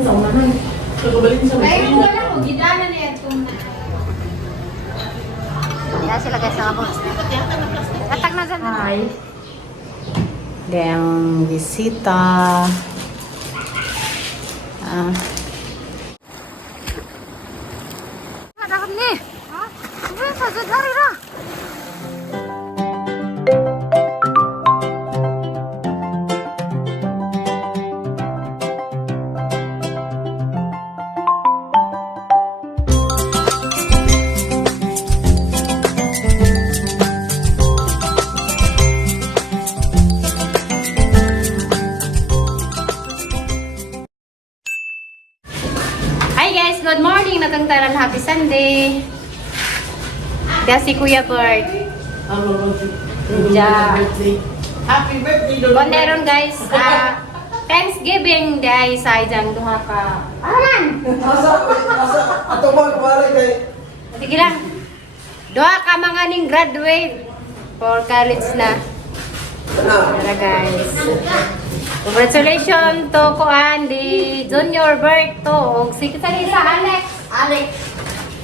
Sa unahan. Kagabalin sa Ay, wala mo. Gidana na yan. Ya sila guys sa labas. Katag na dyan. Hi. Yang bisita. Nakakam ni. Ha? Sige, sajad lari na. Hi guys, good morning. Natangtaran happy Sunday. Kaya si Kuya Bert. Ja. Happy birthday, Lolo. Bonderon guys, Thanksgiving day sa idang duha ka. Aman! Ato ba pare kay Sige lang. Duha ka mga ning graduate for college na. Tara guys. Congratulations to Kuan di Junior Bert to. Sige sa Alex. Alex.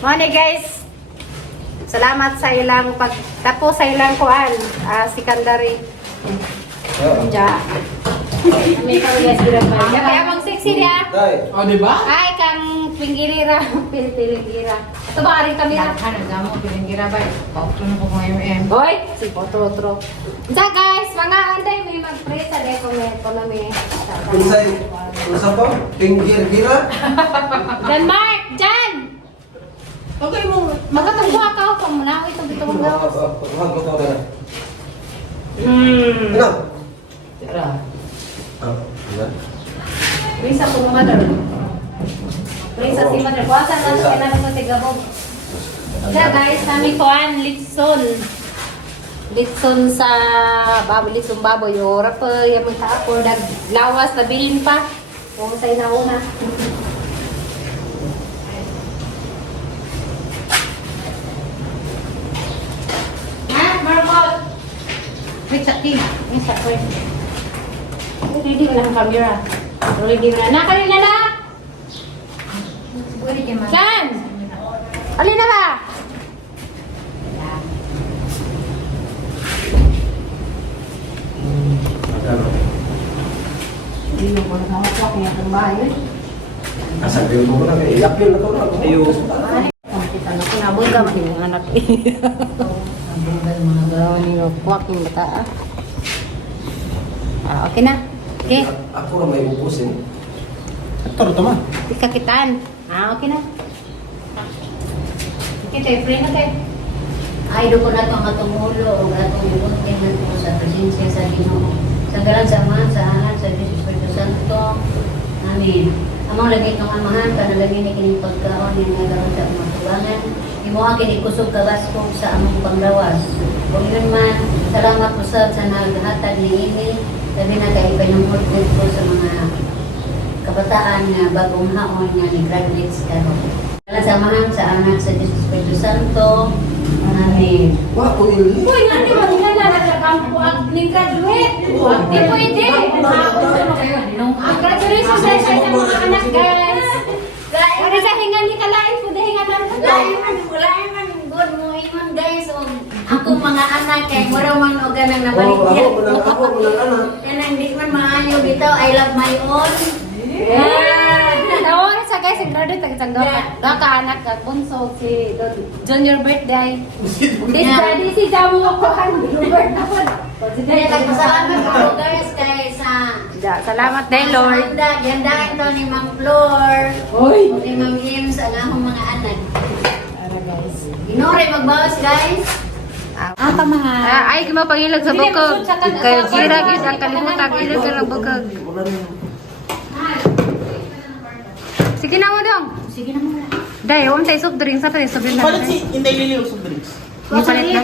Morning guys. Salamat sa ilang pagtapo sa ilang Kuan. Secondary. Ja. Kami ka guys bilang ba. Kaya amang sexy dia. Dai. Oh, di ba? Ay kang pinggirira, pinggirira. Ito ba rin kami na? Damo, pinanggira ba? Pauto na po mga MM. Boy, si otro. Sa guys, mga anday may mag-pray sa recommend ko namin. Unsay usa pa? Pinggir-gira? Denmark, Jan! Okay mo. Magkatungguha ka ako muna. Ito bitong gawas. Pagkuhan ko na. Hmm. Ano? Tara. Ah, yan. Risa ko mother. Risa si mother. Kuwasan na sa kailangan ko tigabog. Kaya guys, namin kuhan, litson. Litson sa baboy, litson baboy. Ora pa, yung mga tapo. Lawas, nabilin pa. Kung sa inauna. Ha? Marmol! Wait, sakti. Wait, sakti. Ready mo na ang camera. Ready mo na. Nakalin na na! Pwede kayo mga. Yan! Alin na ba? Hindi mo kung nakakawak niya itong bahay. Asa din mo na kay iyak yun na to na. Ayo. Kita na ko nabog ka man yung anak. Mga Gawin niyo kuwak yung bata. Okay na. Okay. Ako ra may ubusin. Ato to man. Ikakitaan. Okay na. Okay, tayo. Pray na tayo. Ay, doon ko na itong katumulo o atong ibuntin na ito sa presensya sa Ginoo. Sa ngalan sa Ama, sa Anak, sa Diyos Espiritu Santo. Amen. Amang lagi itong amahan, panalagin ni kining pagkaon, yung nagaroon sa amang tubangan. Imo ang kinikusog kabaskog sa among panglawas. Kung yun man, salamat po sa naghatag ni Amy. Sabi na kayo pinumultid ko sa mga kabataan nga bagong haon nga ni graduates karon. Samahan sa Anak sa Diyos Espiritu Santo. Amen. Wa ko ili. Uy, nga di ba nila nalalagang po ang graduate? Di pwede. Ang graduation session ng mga anak, guys. Para sa hingan ni Kalain po, dahingan lang ito. Wala man good mo ingon guys og ako mga anak kay mura man og ganang Ako nabaligyan. anak. Kanang di man maayo bitaw I love my own. Tawag sa guys, ang graduate, ang ka anak, bunso, si Junior birthday. Di si Jamu ko kan, birthday na po. Kaya nagpasalamat ako guys kay sa Salamat din, Lord. Ganda ito ni Mang Flor. Uy! O ni Mang Ims ang akong mga anak. Para guys. Inore magbawas guys. Apa mga? Ay, mapangilag sa bukog. Kaya gira gid ang kalimutan ilag sa bukog. Sige na mo dong. Sige na muna. Dai, tayo soft drinks sa tayo soft drinks. Palit si Inday Lili usog drinks. Ni palit na.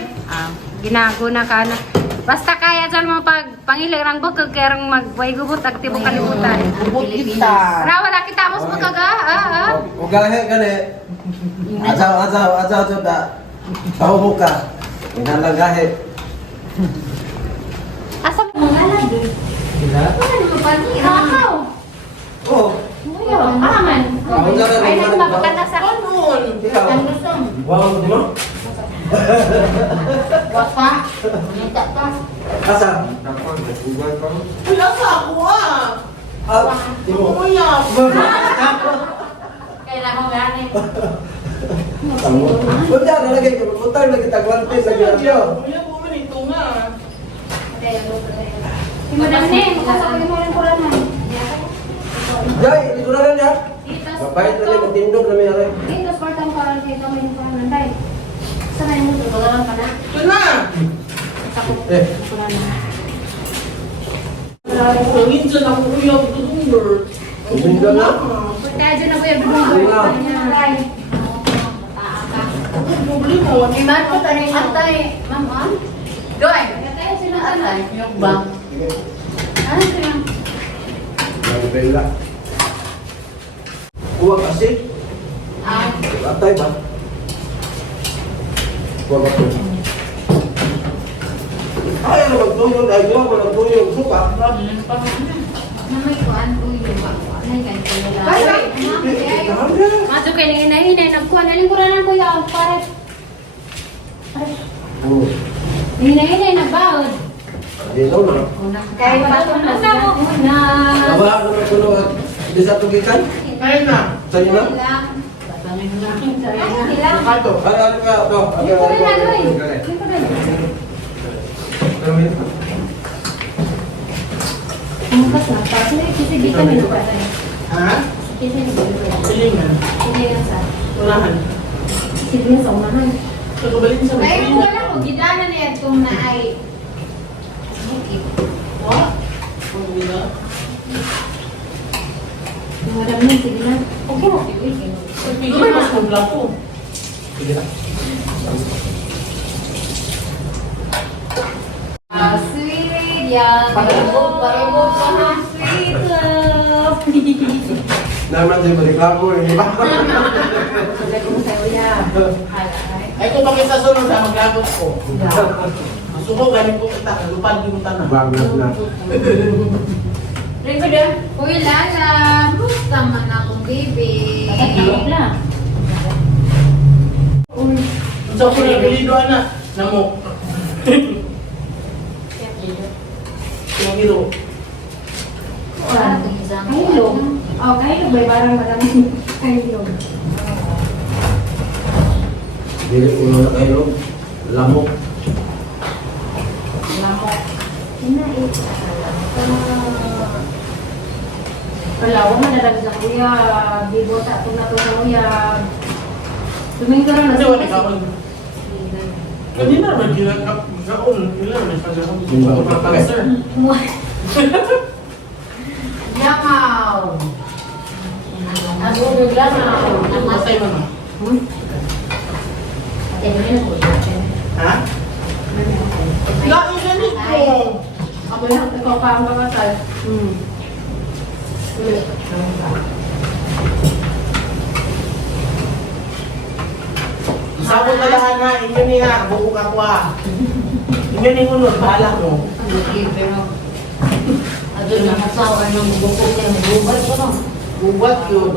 Ginaguna ka na. Basta kaya dyan mo pag pangilig rang bukog kaya rang magwaigubot at tibok kalimutan. Ubot kita. Rawa na kita mo sa bukog O gani gani. Ajaw da. Tahu buka. Inalang gahe. Asa Mga lagi. Sila? Ano mo pa? Ikaw. Oo. Aman. Ay, na mapakanta sa Kanon. Ikaw. Ang gusto mo. Wow, di mo? Wapa. Minta pa. Asa? Wala sa ako ah. Di mo? Umuyak. Kailangan mo ganin. Punta na lagi. Punta na lagi tagwante sa ginasyo. Umuyak mo man ito nga. Si Madam Ne, makasabi mo rin ko lang man. Jai, dito na lang ya. Dito, Mapahit na lang, magtindog na may aray. dito, sportan ko lang dito, may informant tayo. Saan na yung mundo? Bagalan ka na? Ito na. Sakot. Eh. Nangin dyan ako uyak. Dudungber. Dudungber na? Kaya dyan na po yung bidong. Ako problema. May marko ka rin atay. Ma'am, ah? Doy. Kaya sila Atay. Yung bang. Ano sila? Bella. Kuha kasi. Ah. Atay ba? Kuha ba ito? Ay, ano magtuyog? Ay, kuha ko nagtuyog. Suka. Na may kuan ko yung bang. Ay, ganito nila. Maso kayo nang inahinay, nagkuhan na lingkuranan ko yung pare. Oo. Hinahinay, nagbawad. Dito na. Kaya patong na Una mo. Na. Aba, ano na kuno? Di sa tugikan? Kaya na. Sa inyo na? Kato. Ay, ano ka? Ito. Lingkuran na doy. Lingkuran. Umukas na. Kasi kisigitan nyo ba? Ha? Kasi Silingan. hindi na sa. Unahan. Sige sa unahan. Kagabalin sa Kaya mga. ko lang mo, gidana niya itong na ay bukit. What? Ano nila? Yung madam nun, sige na. Okay mo. Pagpigil mas kubla ko. Sige na. Sweet, yeah. Paribog ka ha. Sweet love. Naman din reklamo eh. Di ba? Sabi ko sa'yo, yeah. Ay kung bakit sa sunod sa maglagot ko. Gusto ko galing ko kita. Lupad din mo tanah. Bangat na. Rin ko din. Uy, Lala, gusto man akong baby. Patagilok na. Kung sa ko na pilido anak. Namok. Yung Kahilog. Oh, kahilog ba? Parang madami. Kahilog. Dili ko na kayo. Lamok. Kalawa madalag sa kuya. Bibo sa itong nato sa kuya. Tuming ka rin na Kasi wala ka ako. Kanina naman ginagap. Gaon. Ilan naman sa gaon. Sir. Yamaw. Nagugod lang ako. Masay mo na. Ate, mo rin ako. Ha? Lain ganit ko. Ako lang, ikaw pa ang kakasal. Sabot na lahat na. Inyo niya. Bukok ako ah. Inyo ni Kunod. Bahala mo. Pero, ado na kasawa ng bukog niya. Bubat ko no. Bubat yun.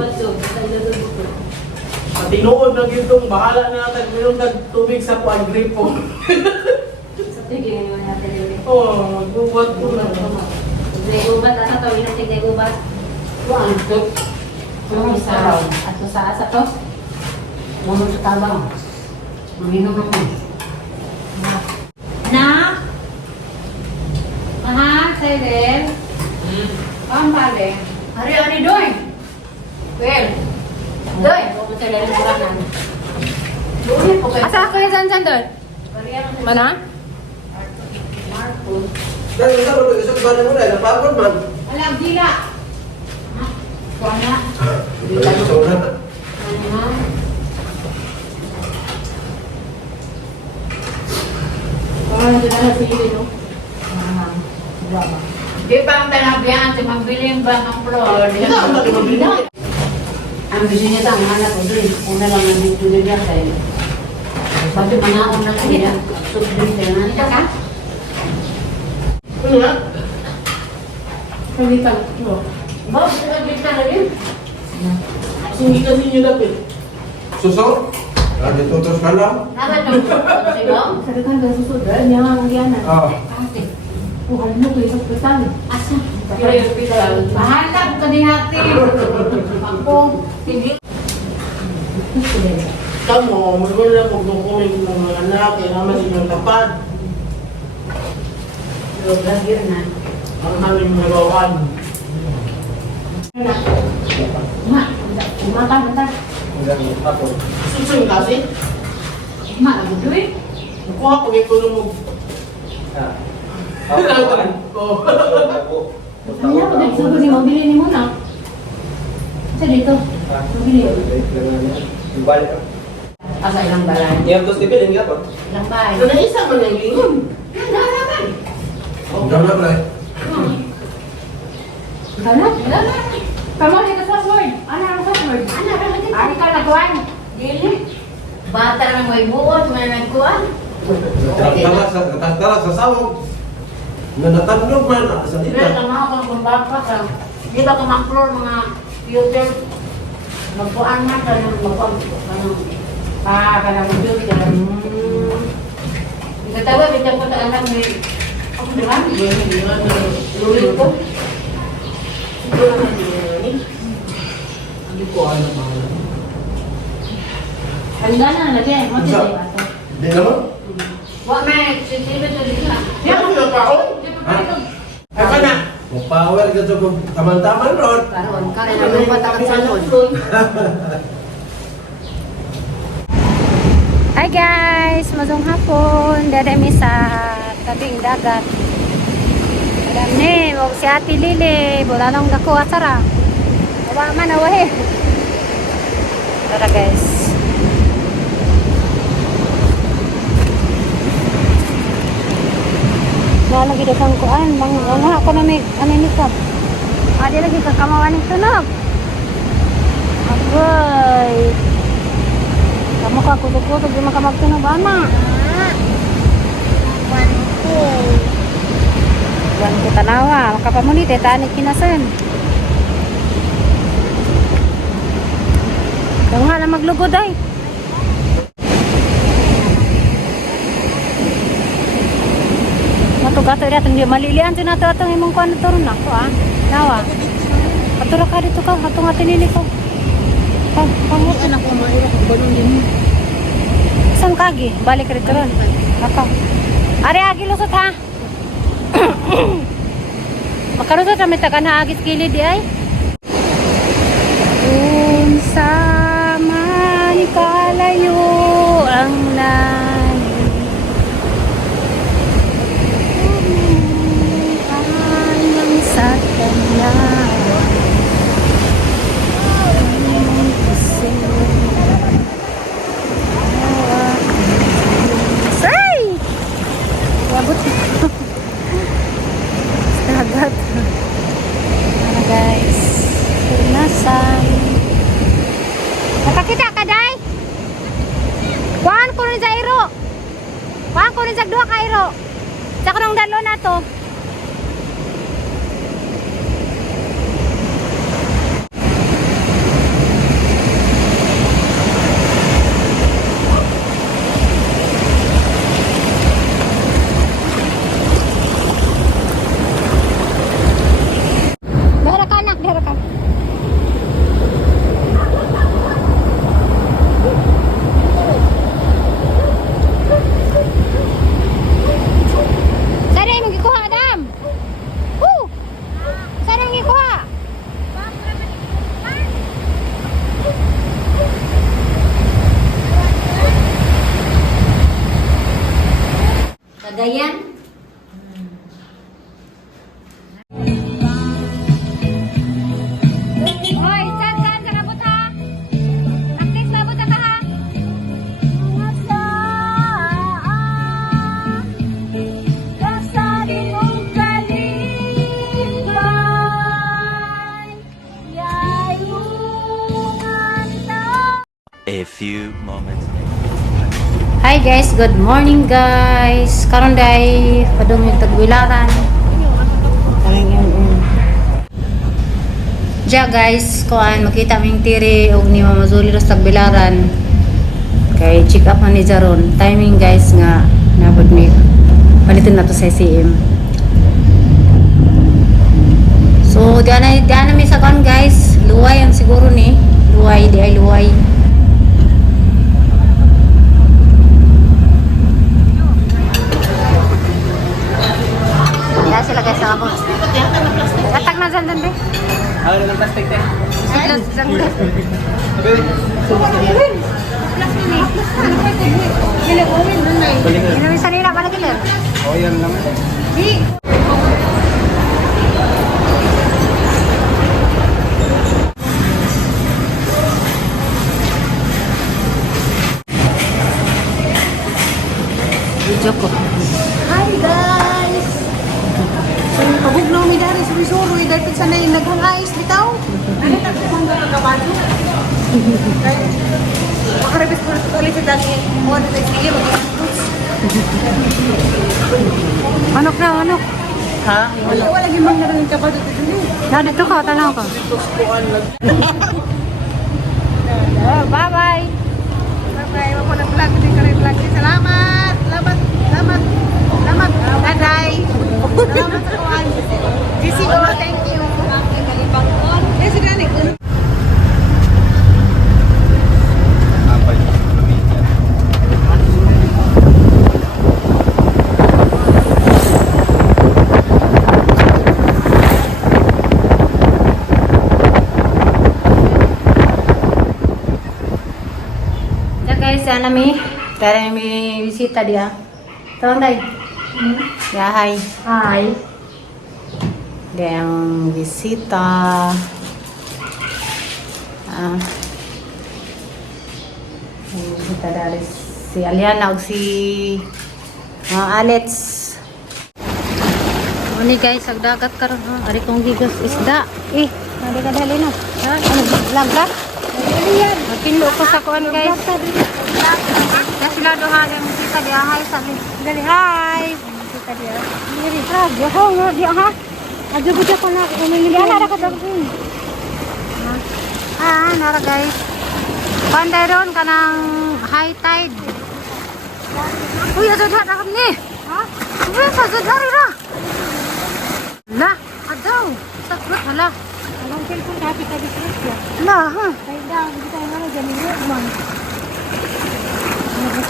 Patinuod na gitong. Bahala na natin. Mayroon kang tubig sa kuwan. Gripo. Sa tigil naman natin yun. Oh, bubat ko na. Nagubat, asa to? Inatig nagubat. Kuan to. Yung isa. Ato sa asa to? Naman sa tabang. Manginom ako. Na? Aha, sa'yo din. Ang pare. Hari-hari doy. Well. Doy. Huwag mo sila rin kuranan. Doy po kayo. Asa ako yung saan doon? Mana? Marco. Dahil sa mga isang banan mo na. Napagod man. Alam, dila. Kuan na. Dito sa una. Ano? Parang doon na napili, no? Di pa ang tanabihan, si mabiling ba ng floor? Ito ang lagi mabili. Ang gusto niya ang anak ko doon. Una lang ang dito niya kayo. Bakit manaon na siya? Subdin siya na. Ito ka? Ano nga? Hindi ka. Bob, naglit ka na rin. Hindi kasi nyo dapat. Suso? Dito terus ka lang. Naman nung sino? Sabi ka hanggang susunod, niya nga ang yan. Ah. Kasi, Puhan mo ko yung hospital. asa? Yung hospital. Mahalap ka ni hati. Ako. Hindi. Kamu, magwala po dokumen ng mga anak, kailangan inyong tapad. Pero lagi na. Ang aming nagawan. Ma, umata, mata. Ako. Susun kasi, Ma, lagi doon. nakuha ko may kulong mo. Oo. Kanya ko dito sa ni mabili ni muna. Sa dito. Mabili. Asa ilang balay? Yang terus dibilin ka pa? Ilang bahay? Ito na isa man yung lingon. Naraman. Jangan apa lah. Sana? Kamu ada password? Ano ang password? Ano, ano, Ari ka nagkuhan. Dili. Bata na may buot, may nagkuhan. Tara sa sawog. Nanatandog man sa Pero dita. tama ako kung bapa ka. Di ba kumaklor mga future? Magkuhan na ka ng magkuhan. Ka na computer. Ikatawa, bigyan ko sa anak ni... Ako naman, lulit ko. Ito naman yung ni. Hindi ko alam mga. Handa na lagi. Mo Sa- tayo ato. Di naman? Wa may sisibi to di ka. Yan ang nagkaon. Aka na. Power ka sa taman-taman ron. Karon, karon ang lupa takot sa loob. Hi guys, magandang hapon. Dadami sa tabing dagat. Alam ni, wag si Ate Lili, wala nang dako asara. Awa man awahe. Tara guys. Lagi datang kuan, mga ako na may ano nito. Adi lagi kakamawan ng tunog. Agoy. Kamu ka kutuk-kutuk di makamag tunog ama. Buwan ko tanawa, makapamunit tanit kinasan. Kung nga na maglugod ay. Matugato rin atong di malilian to nato atong imong kuan turon ako Nawa. Atura ka dito ka, atong atinili ko. Pangut Anak ko maira ko balon din. Saan kagi? Balik rito ron. Ako. Ari agi lusot ha. Makalusot kami taga na agis kilid di ay. Unsa man kalayo ang layo. Anyang sa tanyawan. Say! Wabot. Dagat. Ano guys? Turnasan. Napakita ka, day? Kuhaan ko rin sa iro. Kuhaan ko rin sa duha ka iro. Sa kanong dalo na to. Dara ka anak, dara ka. Sana yung gikuha, Adam. Sana yung gikuha. Kagayan. Hoy, saan sa labot ha? Practice labot ka ha? A few moments Hi guys, good morning guys. Karon day, padung yung tagwilaran. Diya guys, kuan makita ming tiri og ni Mama Zuli ros tagbilaran. Kay check up man ni Jaron. Timing guys nga nabod mi. Paliton na to sa CM. So diyan na mi sa kuan guys. Luway ang siguro ni. Luway di ay luway. Ya sila guys sa ako. Atag na dyan be. Ano ng plastic tayo? Ini bisa nila balik ilir. Oh, yan lang. Joko. Hi guys! So, pabugnaw mi dari sa Misoro, dahil sa na yung nag-ayos bitaw. Ano na kung mga nagkabato? Makarabis ko na ito ulit sa dati. Mga na sige, mag-fruits. Manok na, manok. Ha? Wala lagi mga na rin kabato ito dun. Na dito ka, tanaw ka. Bye-bye. Bye-bye, wako na vlog, hindi ka rin vlog. Salamat! Salamat! Salamat! Salamat! Daday! Salamat sa kawan. GC ko, thank you. Eh, sige, Nick. Ya guys, yan nami. Kaya may bisita dia. Tawag tayo. Ya, hi. Hi. Dia yang bisita. Yung bisita dari si Aliana o si Alex. Ini guys, agdagat karon ha. Ari kong gigas isda. Hindi ka dali na. Ha? Ano, lagak? Yan. Pindo ko sa kuan guys. Ya sila doha yung bisita dia. Hi sa akin. Dali, hi. Bisita dia. Dili, trag. Yaho, dia ha. Aja buja ko na. Yan, nara ka dagin. Nara guys. Panday ron ka ng high tide. Uy, asad na kami. Ha? Uy, asad na rin. La, adaw. Sakrut, hala. Anong cellphone dati ka di Christia? La, ha. Kaya daw, hindi tayo nga dyan yung man.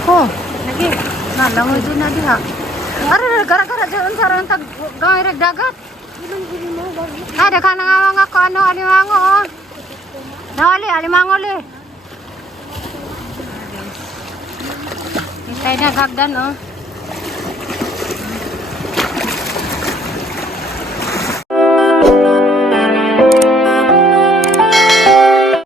Ko. Lagi. Nalangoy din na diha. Ara, gara-gara dyan sa ron tag gawin dagat. Ilang gini mo, bago. Ay, daka nangawang ako ano, alimango, oh. Nawali, alimango li. Itay na gagdan, oh.